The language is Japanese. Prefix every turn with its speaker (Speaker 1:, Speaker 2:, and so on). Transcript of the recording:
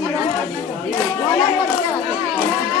Speaker 1: ご覧ください。